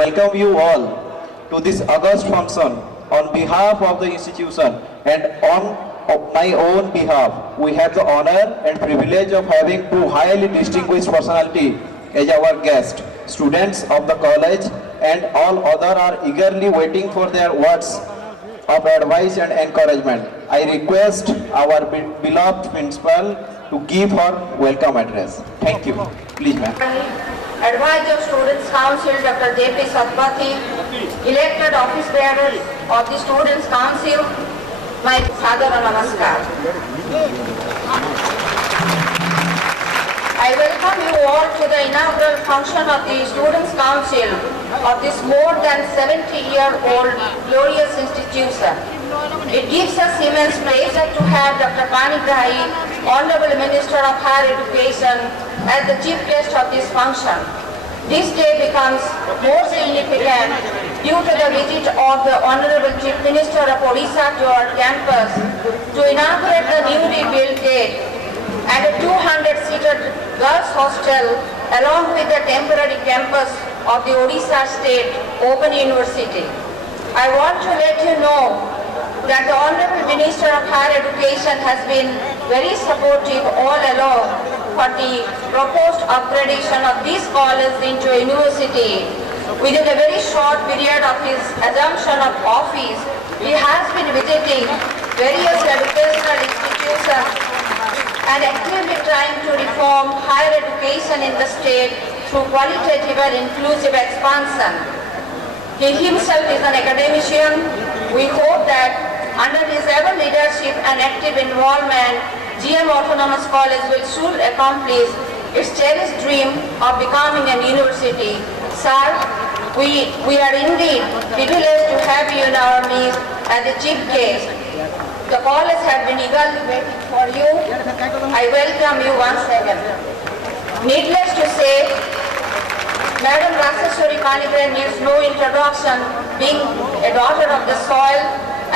welcome you all to this august function on behalf of the institution and on my own behalf. We have the honor and privilege of having two highly distinguished personalities as our guests. Students of the college and all other are eagerly waiting for their words of advice and encouragement. I request our beloved principal to give her welcome address. Thank you. Please, ma'am. Advisor Students Council Dr. J.P. Satpathy, elected office bearers of the Students Council, my Sadhana Namaskar. I welcome you all to the inaugural function of the Students Council of this more than 70-year-old glorious institution. It gives us immense pleasure to have Dr. Panigrahi, Honorable Minister of Higher Education, as the chief guest of this function. This day becomes more significant due to the visit of the Honorable Chief Minister of Odisha to our campus to inaugurate the newly built gate and a 200-seater girls' hostel along with the temporary campus of the Odisha State Open University. I want to let you know that the Honorable Minister of Higher Education has been very supportive all along for the proposed upgradation of this college into a university. Within a very short period of his assumption of office, he has been visiting various educational institutions and actively trying to reform higher education in the state through qualitative and inclusive expansion. He himself is an academician. We hope that under his ever leadership and active involvement, GM Autonomous College will soon accomplish its cherished dream of becoming an university. Sir, we are indeed privileged to have you in our midst as the chief guest. The college has been eagerly waiting for you. I welcome you once again. Needless to say, Madam Raseshwari Panigrahi needs no introduction, being a daughter of the soil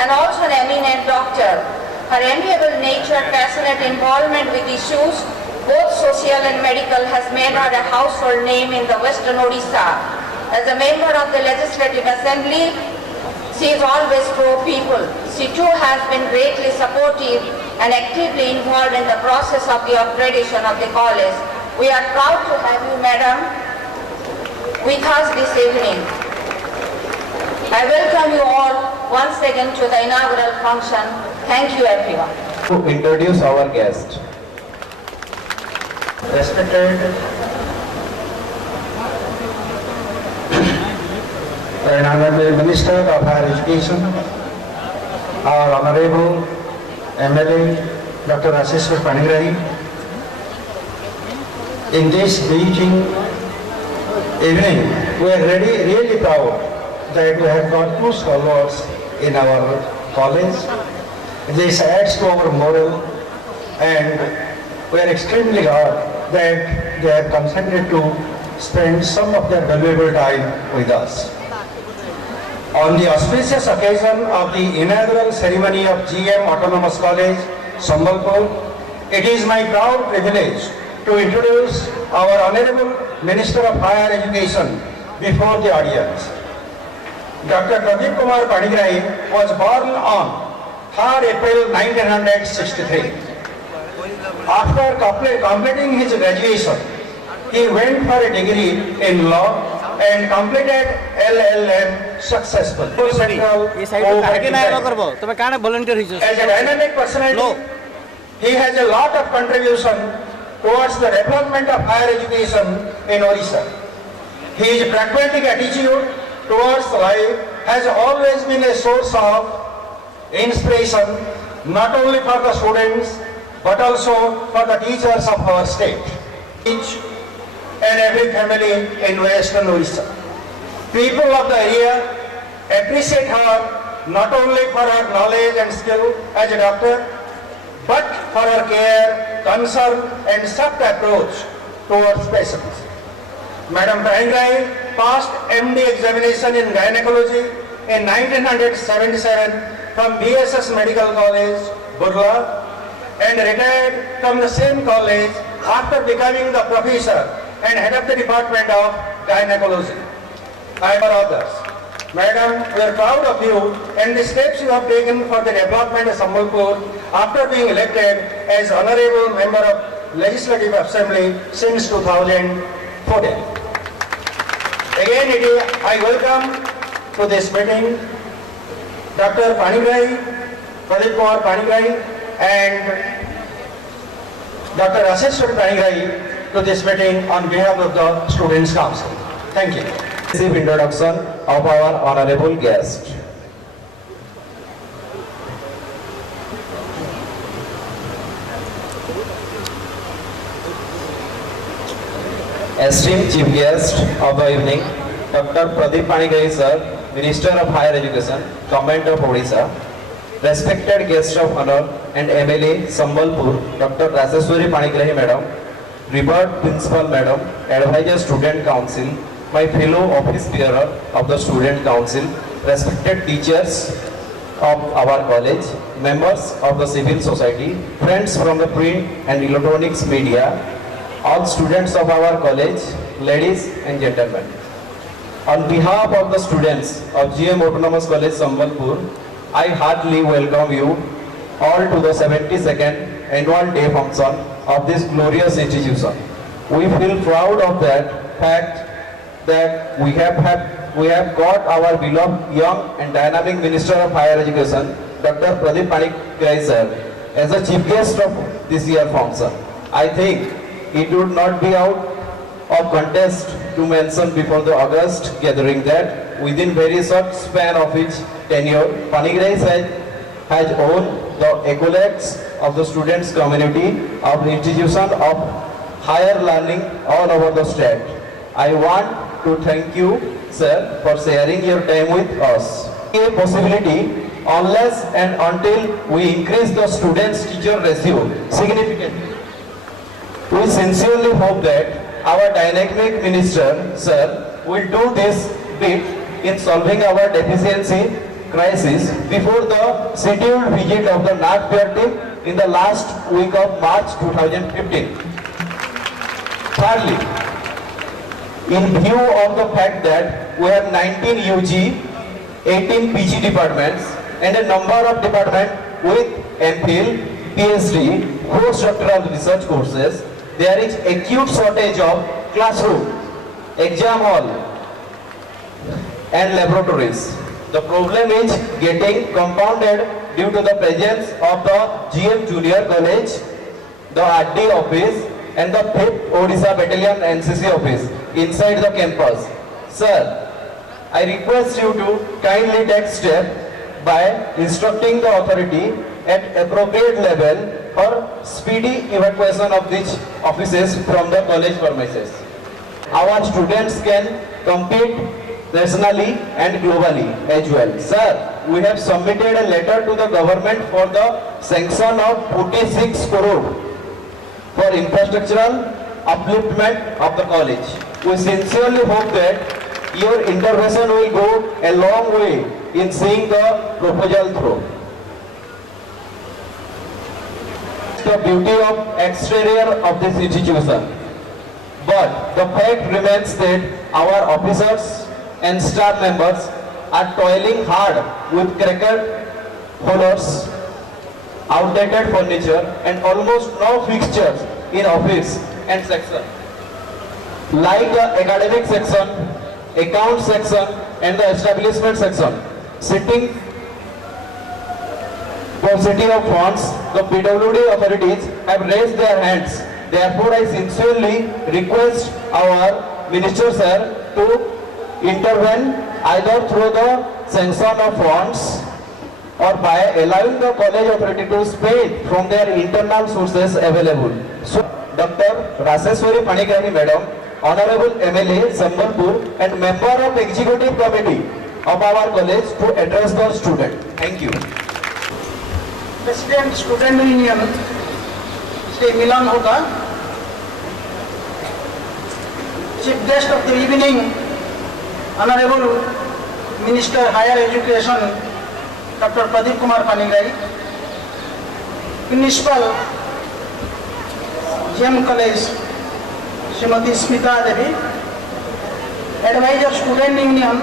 and also an eminent doctor. Her amiable nature, passionate involvement with issues, both social and medical, has made her a household name in the Western Odisha. As a member of the Legislative Assembly, she is always pro-people. She too has been greatly supportive and actively involved in the process of the upgradation of the college. We are proud to have you, Madam, with us this evening. I welcome you all once again to the inaugural function. Thank you, everyone. To introduce our guest. Respected Honorable Minister of Higher Education, our Honorable MLA Dr. Raseshwari Panigrahi, in this meeting evening, we are really proud that we have got two scholars in our college. This adds to our morale, and we are extremely glad that they have consented to spend some of their valuable time with us. On the auspicious occasion of the inaugural ceremony of GM Autonomous College, Sambalpur, it is my proud privilege to introduce our Honorable Minister of Higher Education before the audience. Dr. Pradeep Kumar Panigrahi was born on 3rd April 1963. After completing his graduation, he went for a degree in law and completed LLM successfully. As a dynamic personality, he has a lot of contribution towards the development of higher education in Odisha. His pragmatic attitude towards life has always been a source of inspiration, not only for the students but also for the teachers of our state. Each and every family in Western Odisha. People of the area appreciate her not only for her knowledge and skill as a doctor, but for her care, concern and soft approach towards patients. Madam Panigrahi passed MD examination in gynecology in 1977 from BSS Medical College, Burla, and retired from the same college after becoming the professor and head of the Department of Gynecology. and for others. Madam, we are proud of you and the steps you have taken for the development of Sambalpur after being elected as Honorable Member of Legislative Assembly since 2014. Again, I welcome to this meeting Dr. Panigrai, Pradeep Kumar Panigrai and Dr. Raseshwari Panigrai to this meeting on behalf of the Students' Council. Thank you. Receive introduction of our honorable guest. Esteemed chief guest of the evening, Dr. Pradeep Panigrai sir, Minister of Higher Education, Government of Odisha. Respected guest of honor and MLA Sambalpur, Dr. Raseshwari Panigrai madam, revered principal madam, advisor student council, my fellow office bearer of the student council, respected teachers of our college, members of the civil society, friends from the print and electronics media, all students of our college, ladies and gentlemen. On behalf of the students of GM Autonomous College Sambalpur, I heartily welcome you all to the 72nd annual day function of this glorious institution. We feel proud of that fact that we have got our beloved young and dynamic Minister of Higher Education, Dr. Pradeep Panigrai sir, as a chief guest of this year function. I think it would not be out of contest to mention before the August gathering that within very short span of its tenure, Panigrai has owned the accolades of the students community of the institution of higher learning all over the state. I want to thank you, sir, for sharing your time with us. A possibility unless and until we increase the students-teacher ratio significantly. We sincerely hope that our dynamic minister, sir, will do this bit in solving our deficiency crisis before the scheduled visit of the NAC Fair team in the last week of March 2015. Thirdly, in view of the fact that we have 19 UG, 18 PG departments and a number of departments with MPhil, PhD, postdoctoral research courses, there is acute shortage of classroom, exam hall and laboratories. The problem is getting compounded due to the presence of the GM Junior College, the RD office and the 5th Odisha Battalion NCC office inside the campus. Sir, I request you to kindly take step by instructing the authority at appropriate level for speedy evacuation of these offices from the college premises. Our students can compete nationally and globally as well. Sir, we have submitted a letter to the government for the sanction of 46 crore for infrastructural upliftment of the college. We sincerely hope that your intervention will go a long way in seeing the proposal through. The beauty of exterior of this institution, but the fact remains that our officers and staff members are toiling hard with cracked floors, outdated furniture and almost no fixtures in office and section, like the academic section, account section and the establishment section. Sitting for city of funds, the PWD authorities have raised their hands. Therefore, I sincerely request our Minister sir to intervene either through the sanction of funds or by allowing the college authority to spend from their internal sources available. So, Dr. Raseshwari Panigrai madam, Honorable MLA Sambalpur and member of Executive Committee of our college to address the student. Thank you. President Student Union, Shri Milan Hota, Chief Guest of the evening, Honorable Minister Higher Education, Dr. Pradeep Kumar Panigrai, Principal, GM College, Srimati Smita Devi, adviser student union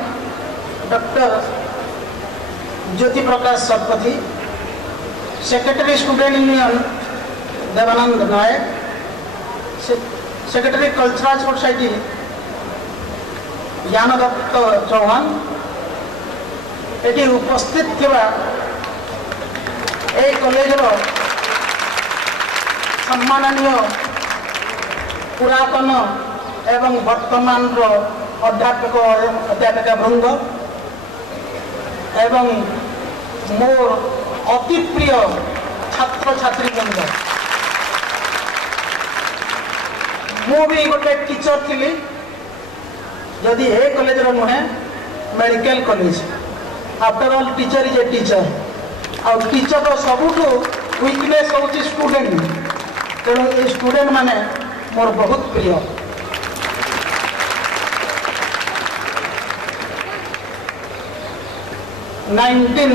doctor Jyoti Prakash Satpathy, secretary student union Devanand Nayak, secretary cultural society Gyandatta Chauhan, एटी उपस्थित थिबा ए college सम्माननीय पुरातन एवं वर्तमान अध्यापक अध्यापिका वृंद एवं मोर अति प्रिय छात्र छात्री वृंद, मु भी गोटे टीचर थी, जदि ए कॉलेज नुहे medical college. After all teacher is a teacher, और टीचर तो सबुठू वीकनेस होची स्टूडेंट, तेणु ये स्टूडेंट माने मोर बहुत प्रिय। नाइंटीन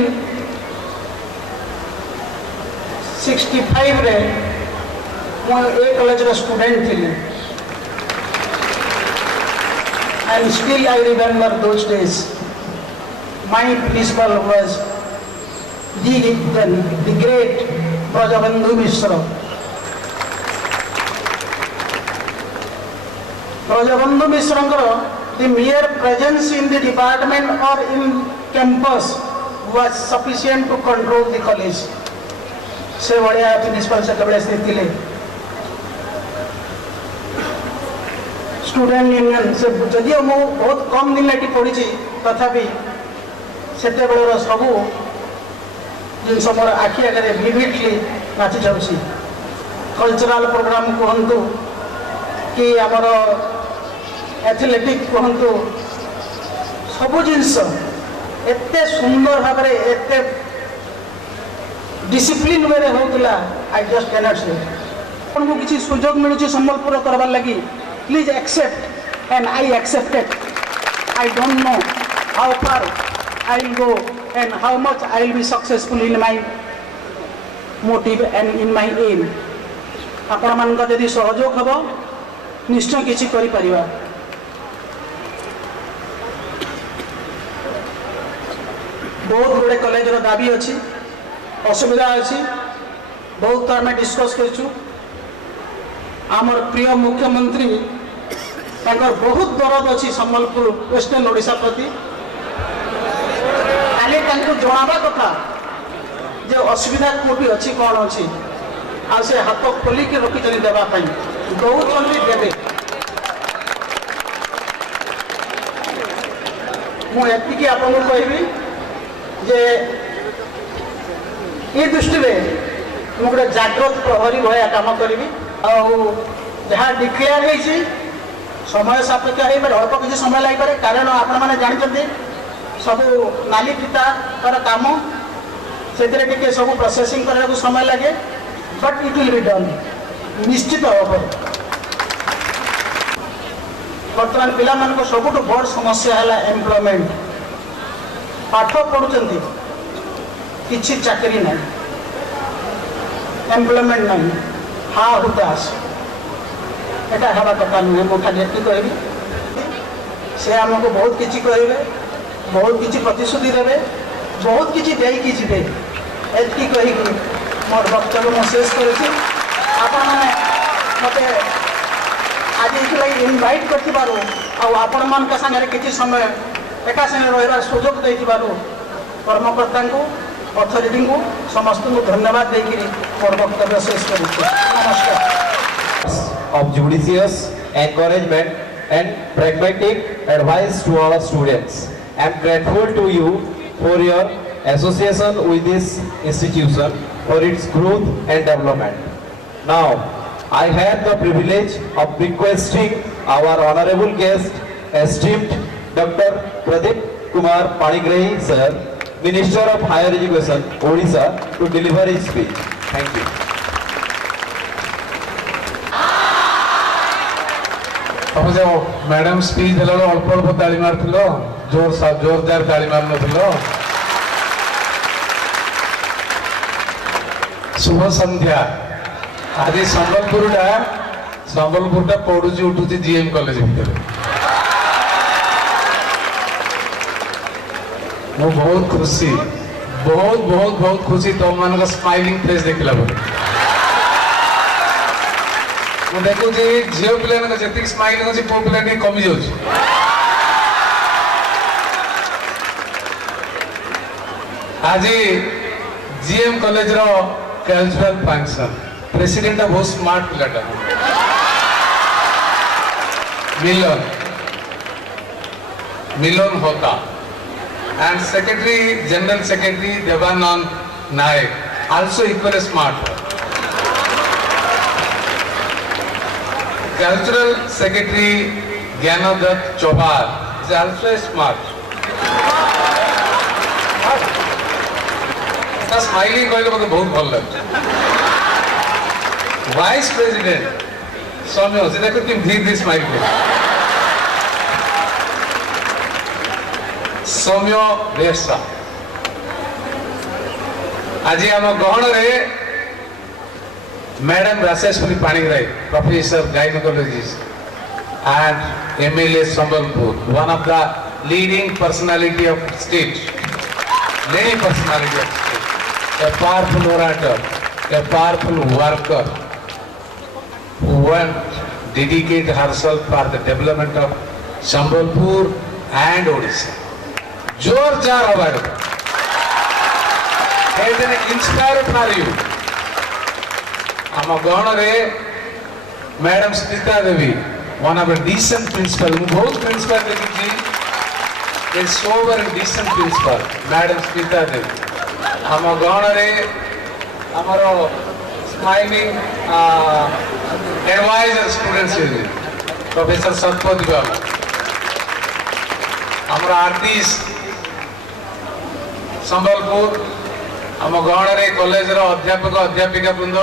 65 रे मु ए कॉलेज रो स्टूडेंट थी, and still I remember those days. My principal was the great Brajabandhu Mishra. Brajabandhu Mishra, the mere presence in the department or in campus was sufficient to control the college. से बढ़िया principal से कबड़े से दिले student union से जदियो मु बहुत कम दिन लाटी पड़ी तथापि सेते बेलर सबू जिनस मोर आखि आगे विविडली नाची जाऊँगी। कल्चरल प्रोग्राम कहतु कि आमर एथलेटिक कहतु सबू जिनस एते सुंदर भाव में एते डिसिप्लिन वे होता। आई जस्ट कैनॉट से आपको किसी सुजोग मिलूँ संबलपुर करवार लगी, please accept and I accepted. I don't know how far I will go and how much I will be successful in my motive and in my aim. आपण मान यदि सहयोग हम निश्चय किसी करि परिबा। बहुत गुड़े कॉलेज रो दाबी अच्छी, असुविधा अच्छी, बहुत आम डिस्कस कर। आमर प्रिय मुख्यमंत्री बहुत दरद अच्छी संबलपुर वेस्टर्न ओडिशा प्रति। खाली जनावा कथा जे असुविधा कौटी अच्छी कौन अच्छी आ से हाथ खोलिक रखी देवाई दौरान देवे। मुझे आपको कहबी जे ये दृष्टि में गोटे जागृत प्रहरी भाया कम करी जहाँ डिक्लेयर होती समय सापेक्ष हो पारे, अल्प किसी समय लगे। कारण आपण मैंने जानते सब नाली फिता तार काम से सब प्रोसेसिंग करने को समय लगे, but it will be done निश्चित हम। बर्तमान पिला मान सबुठ बड़ समस्या है एम्प्लॉयमेंट। पाठ पढ़ुं किसी चाकरी ना, एम्प्लॉयमेंट ना, हाँ हुताश एटा हवा कथा नुहे। मुझे खाली ये कहबी से आमको बहुत किसी कहे, बहुत किसी प्रतिश्रुति देवे, बहुत किसी देकी जीवे। एति कहीकि मोर वक्तव्य मैं शेष करुँची। आपने मत आज ये इनवाइट कर मान सागर किसी समय एका संगे रही सुजोग दे कर्मकर्ता को अथॉरिटी को समस्त को धन्यवाद देकर मोर वक्तव्य शेष कर। नमस्कार। Of judicious encouragement and pragmatic advice to our students. I am grateful to you for your association with this institution for its growth and development. Now, I have the privilege of requesting our honorable guest, esteemed Dr. Pradeep Kumar Panigrahi sir, Minister of Higher Education, Odisha, to deliver his speech. Thank you. तुम जो madam speech दिल अल्प अल्प ताली मार जोरदार ताली मार न। शुभ संध्या। आज संबलपुर पड़ुची उठुची जीएम कॉलेज भितर ମୁଁ ବହୁତ ଖୁସି, ବହୁତ ବହୁତ ବହୁତ ଖୁସି ତମମାନଙ୍କ ସ୍ମାଇଲିଂ ଫେସ୍ ଦେଖିଲା ପରେ। ମୁଁ ଦେଖୁଛି ଝିଅ ପିଲାଙ୍କ ଯେତିକି ସ୍ମାଇଲିଂ ଅଛି ପୁଅ ପିଲା ଟିକେ କମି ଯାଉଛି। ଆଜି ଜିଏମ୍ କଲେଜର କଲଚରାଲ ଫଙ୍କସନ ପ୍ରେସିଡେଣ୍ଟ ବହୁତ ସ୍ମାର୍ଟ ପିଲାଟା मिलन होता and secretary general secretary Devanand Naik also equally smart. Cultural secretary Gyanadat Chobar is also smart. ता स्माइलिंग कहले मते बहुत भल लागছে। वाइस प्रेसिडेंट सौम्य से देखो तुम धीरे स्माइल कर सौम्य रेसा आज आम गहन रे madam Rasheshwari Panigrahi professor gynaecologist and MLA Sambalpur one of the leading personality of state leading personality of state, a powerful orator, a powerful worker who went dedicate herself for the development of Sambalpur and Odisha. जोरदार award inspire for you. आम गहन रे madam Smita Devi one of the decent principal बहुत principal देखी a sober and decent principal, Madam Smita Devi. हम गहन रे हमारो smiling adviser students professor Satpathy बाबू हमारा आर्टिस्ट संबलपुर हम गहन रे कॉलेज रो अध्यापक अध्यापिका वृंद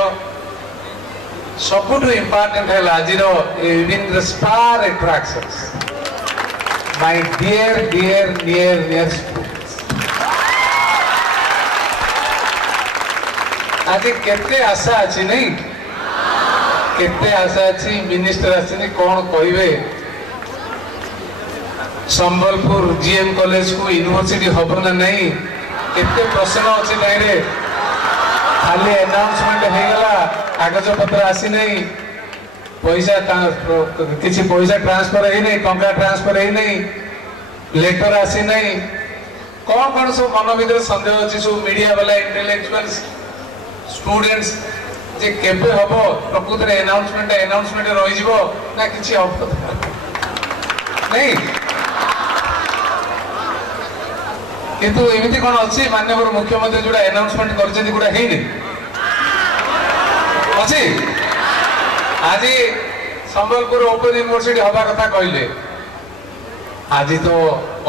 सबुठु इंपोर्टेंट है आज evening star attractions My dear students, आज केते आशा अच्छी नहीं केते आशा अच्छी मिनिस्टर आसनी कौन कहे संबलपुर जीएम कॉलेज को यूनिवर्सिटी हम ना नहीं केते प्रश्न अच्छी नहीं खाली अनाउंसमेंट हो गला कागज पत्र आसी नहीं पैसा किसी पैसा ट्रांसफर ही नहीं टंका ट्रांसफर ही नहीं लेटर आसी नहीं कौन कौन सब मन भर सन्देह अच्छी सब मीडिया वाला इंटेलेक्चुअल स्टूडेंट्स जे केबे हबो प्रकृत रे अनाउंसमेंट रही जीवो ना किछि हबो नहीं किंतु एमिति कोन अछि माननीय मुख्यमंत्री जोड़ा अनाउंसमेंट करछथि गुडा हेनी अछि आज संबलपुर ओपन यूनिवर्सिटी हवा कथा कहले आज तो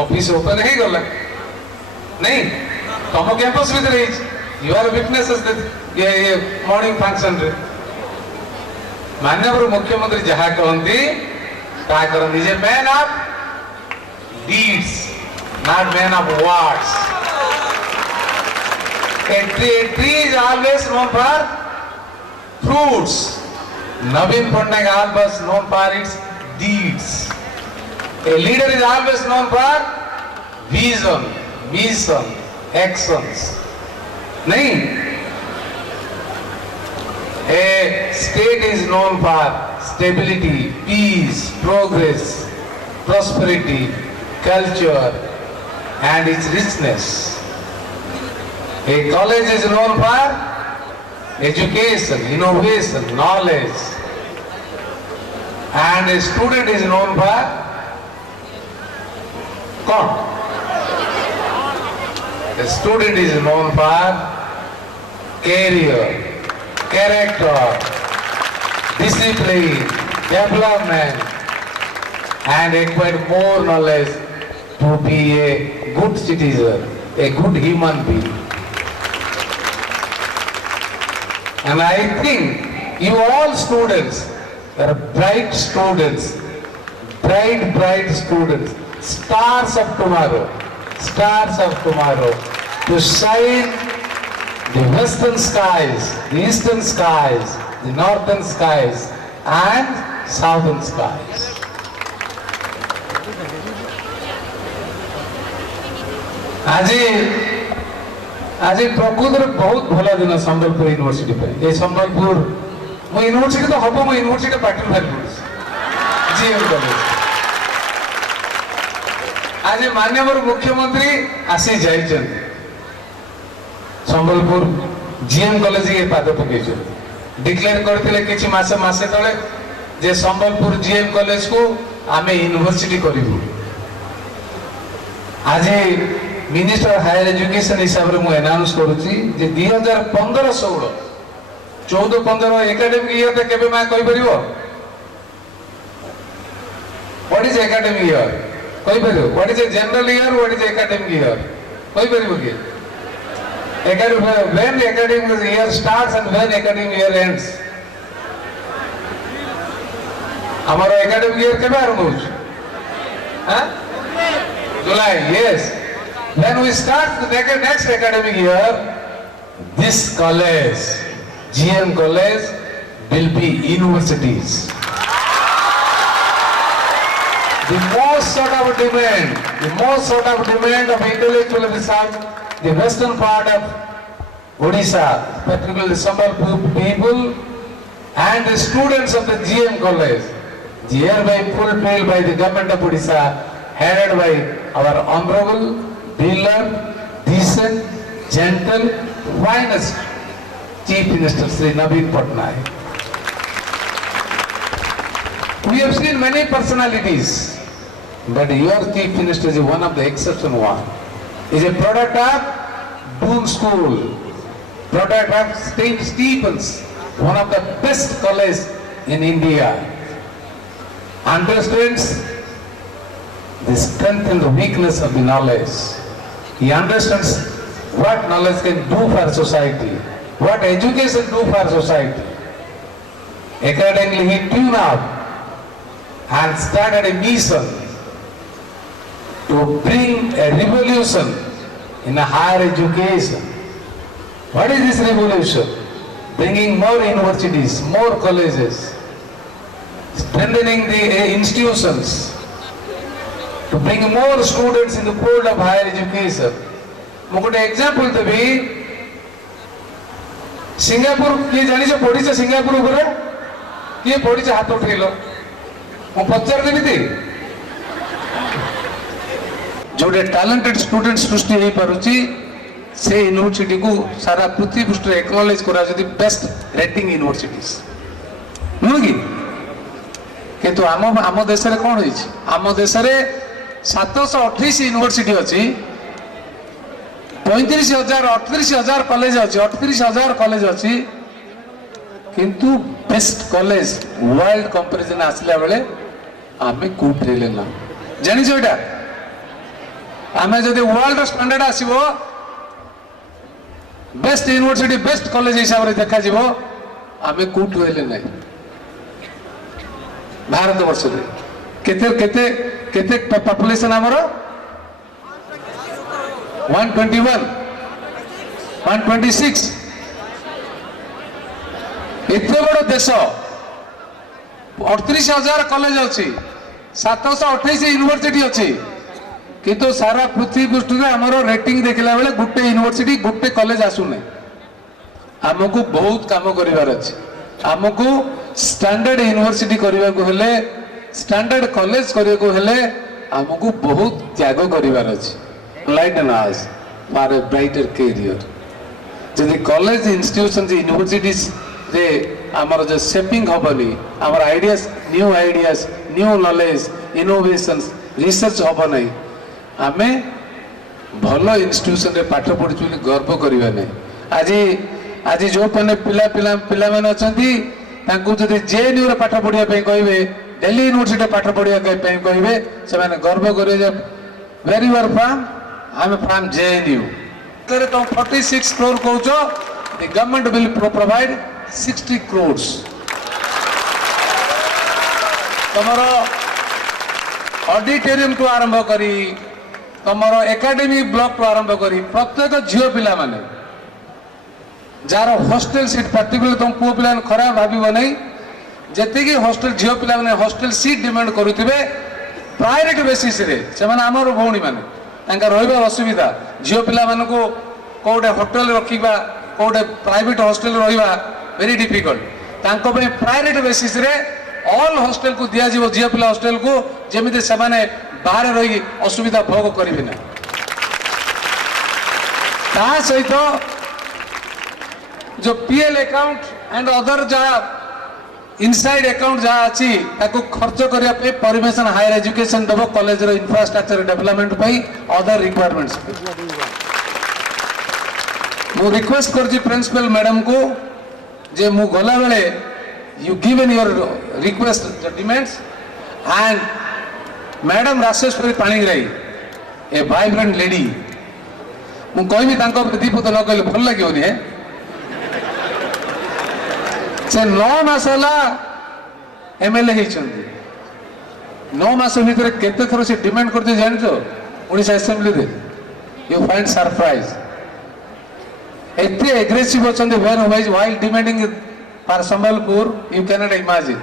ऑफिस ओपन हो गला नहीं तुम कैंपस भीतर यू आर विटनेसेस ये मॉर्निंग फंक्शन रे माननीय मुख्यमंत्री जहाँ कहती निजे man of deeds not man of words a tree is always known for fruits. Naveen Patnaik always known for its deeds. A leader is always known for vision, mission, actions. नहीं? A state is known for stability, peace, progress, prosperity, culture, and its richness. A college is known for education, innovation, knowledge, and a student is known for what? A student is known for career, character, discipline, development, and acquire more knowledge to be a good citizen, a good human being. And I think you all students are bright students, bright students, stars of tomorrow, to shine the western skies, the eastern skies, the northern skies, and southern skies. आज आज प्रकृत बहुत भल दिन Sambalpur university Sambalpur मो university तो हम मो यूनिवर्सिटी पार्टी भारी पड़े जीएम कॉलेज आज माननीय मुख्यमंत्री आसी जाइए संबलपुर जीएम कॉलेज के पाद पकई डिक्लेयर करते किसी मासे तले जे संबलपुर जीएम कॉलेज को आमे यूनिवर्सिटी करूँ आज मिनिस्टर हायर एजुकेशन हिसाब से मुझे अनाउंस करुच्ची 2015-16 14-15 एकेडमिक इयर केबे मैं कहि परिबो व्हाट इज एकेडमिक इयर कहि परिबो what is a general year what is academic year कहि परिबो कि when academic year starts and when academic year ends हमारा academic year केबे आरंभ होछ हां July yes when we start the next academic year this college GM college will be universities the most sort of demand of intellectual research the western part of Odisha, particularly Sambalpur people and the students of the GM college, hereby fulfilled by the government of Odisha, headed by our honorable, beloved, decent, gentle, finest Chief Minister Sri Naveen Patnaik. We have seen many personalities, but your Chief Minister is one of the exceptional one. Is a product of Doon School, product of St. Stephen's, one of the best colleges in India. Understands the strength and the weakness of the knowledge. He understands what knowledge can do for society, what education do for society. Accordingly, he tuned up and started a mission to bring a revolution in a higher education. What is this revolution? Bringing more universities, more colleges, strengthening the institutions, to bring more students in the fold of higher education. मैं गोटे example देवी Singapore किए जानी से पढ़ी से Singapore ऊपर किए पढ़ी से हाथ उठेलो मैं पचार देवी थी जोड़े टैलेंटेड स्टूडेंट सृष्टि हो पारुची से यूनिवर्सिटी को सारा पृथ्वी पृष्ठ एक्नॉलेज करा जदी बेस्ट रेटिंग यूनिवर्सिटीज नुह कि किंतु आम देश रे कोन होइछ आम देश रे 728 यूनिवर्सिटी अछि 35,000 38,000 कॉलेज अछि 38,000 कॉलेज अछि किंतु बेस्ट कॉलेज वर्ल्ड कंपैरिजन आसला बेले आमे कोठेले ना जानि छ एटा आमे जदि वर्ल्ड स्टैंडर्ड आसीबो बेस्ट यूनिवर्सिटी बेस्ट कॉलेज हिसाब रे देखा जीवो आमे कोठ होइले नै भारत वर्ष रे केते केते केते पॉपुलेशन हमरो 121 126 एते बड़ देश 38,000 कॉलेज अछि 728 यूनिवर्सिटी अछि किंतु सारा पृथ्वी पृष्ठ में आमर रेटिंग देखला बेले गुटे यूनिवर्सिटी गुटे कॉलेज आसुने आमको बहुत काम करिवार अछि आमको स्टैंडर्ड यूनिवर्सिटी करबा को हेले स्टैंडर्ड कॉलेज करबा को हेले आमको बहुत त्याग करिवार अछि light and hours for a brighter career जदि कॉलेज इंस्टीट्यूशन यूनिवर्सिटीज रे आमर जो शेपिंग हबनी आमर ideas new knowledge innovations research hub नहीं आमे भल इंस्टीट्यूशन रे पाठ पढ़ी बोली गर्व करबा नै आज आज जो पने पिला पिला पिला माने अछंती तांकु जदि जेएनयू रे पाठ पढ़िया पे कहबे दिल्ली यूनिवर्सिटी पाठ पढ़िया पे कहबे से माने गर्व करे जे very where from I am from JNU करे तो 46 करोड़ कहउछो the government will provide 60 crores तमरो ऑडिटोरियम को आरंभ करी तमरो एकेडमिक ब्लॉक को आरंभ करी प्रत्येक झियो पिला माने जार हॉस्टल सीट पर्टिकुलर तुम पुओ पिला खराब भाबिबो नै जति कि हॉस्टल झियो पिला माने हॉस्टल सीट डिमांड करूथिबे प्रायोरिटी बेसिस रे से माने हमर भौणी माने रही असुविधा झील पिला मानक कौटे होटेल रखा कौटे प्राइवेट हॉस्टल रहा वेरी डिफिकल्ट प्रायोरिटी बेसिस रे ऑल हॉस्टल को दिया जीवो झील पिला हॉस्टल को जमी से बाहर रही असुविधा भोग करेंगे ना ता सहित जो पीएल अकाउंट एंड अदर जहाँ इनसाइड अकाउंट जहाँ अच्छी ताको खर्च करने परमिशन हायर एजुकेशन दब कॉलेज रो इंफ्रास्ट्रक्चर डेवलपमेंट पाई अदर रिक्वायरमेंट्स मु रिक्वेस्ट कर प्रिंसिपल मैडम को जे मु गला बेले you given your request demands and madam Rajeshwari Panigrahi A vibrant lady मु कहबी तांको दीपत न कहले भल लागियोनी है से 9 मास एमएलए होती 9 मास भितर केते थर से डिमांड करते जान ओडिशा असेंबली रे यू फाइंड सरप्राइज एते एग्रेसिव अच्छा when while demanding for Sambalpur you can not imagine.